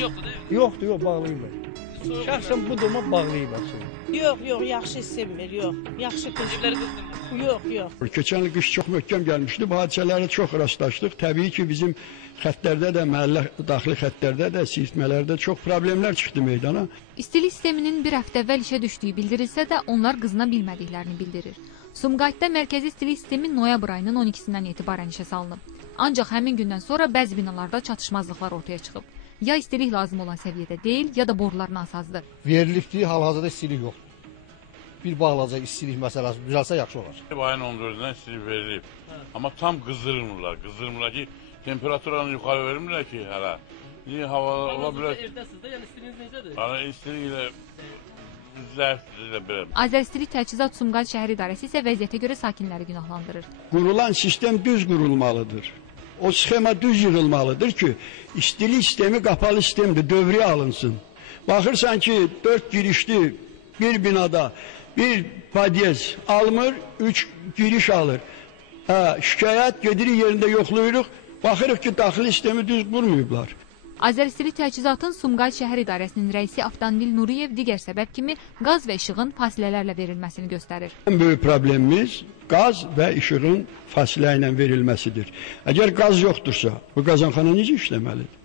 yoxdur değil mi? Yoxdur, yox, bağlayıblar. Soyuq Şəxsən bu doma bağlayıblar. Yox, yox, yaxşı hissetmir, yox. Yaxşı qız. Evləri qızdırmır. Yox, yox. Keçən il qış çox möhkəm gəlmişdi. Bu hadisələrə çox rastlaşdıq. Təbii ki, bizim xəttlərdə də, məhəllə daxili xəttlərdə də, sismələrdə çox problemlər çıxdı meydana. İstilik sisteminin bir həftə əvvəl işə düşdüyü bildirilsə də onlar qızına bilmədiklərini bildirir. Sumqayıtda mərkəzi istilik sistemi noyabr ayının 12-dən etibarən işə salınıb. Ancaq həmin gündən sonra bəzi binalarda çatışmazlıqlar ortaya çıxıb. Ya istilik lazım olan səviyyədə deyil, ya da borular nasazdır. verilibdir, hal-hazırda istilik yoxdur. Bir bağlaca istilik məsələsi düzəlsə yaxşı olar. Bu ayın 14-dən istilik verilib. Amma tam qızdırmırlar. Qızdırmırlar ki, temperaturanı yuxarı vermirlər ki, hələ. Niyə hava ola Hal-hazırda bilər? evdəsiz də, yəni istininiz necədir? Hani istilik ilə. Azəristilik Təchizat Sumqayıt şəhər idarəsi isə vəziyyətə görə sakinləri günahlandırır. Qurulan sistem düz qurulmalıdır. O skema düz yığılmalıdır ki istili sistemi kapalı sistemdir, dövreye alınsın. Bakırsan ki dört girişli bir binada bir padyez almır, üç giriş alır. Ha, şikayet gediri yerinde yokluyoruz. Bakırız ki dahil sistemi düz kurmuyorlar. Azəristilik Təchizatın Sumqayıt şəhər idarəsinin rəisi Avtomobil Nuriyev digər səbəb kimi qaz və işığın fasilələrlə verilməsini göstərir. Ən böyük problemimiz qaz və işığın fasilə ilə verilməsidir. Əgər qaz yoxdursa, bu qazanxana necə işləməlidir?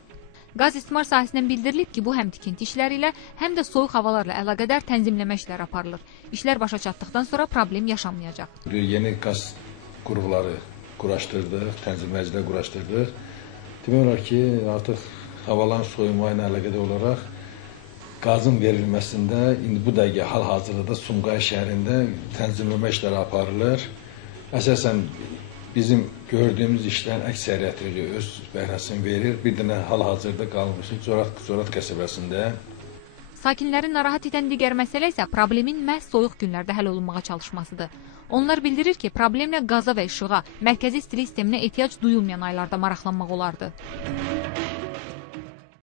Qaz istismar sahəsindən bildirilib ki, bu həm tikinti işləri ilə, həm də soyuq havalarla əlaqədar tənzimləmə işləri aparılır. İşlər başa çatdıqdan sonra problem yaşanmayacaq. Bir yeni qaz qurğuları quraşdırdıq, tənzimləyicilər quraşdırdıq. Demək olar ki, artıq havaların soyunma ilə əlaqədar olaraq qazın verilməsində indi bu dəqiqə hal-hazırda Sumqayıt şəhərində tənzimləmə işləri aparılır. Əsasən bizim gördüyümüz işlərin əksəriyyəti öz bəhrəsini verir. Bir dənə hal-hazırda qalmışıq Zorat Zorat qəsəbəsində. Sakinləri narahat edən digər məsələ isə problemin məhz soyuq günlərdə həll olunmağa çalışmasıdır. Onlar bildirir ki, problemlə qaza və işığa, mərkəzi istilik sisteminə ehtiyac duyulmayan aylarda maraqlanmaq olardı.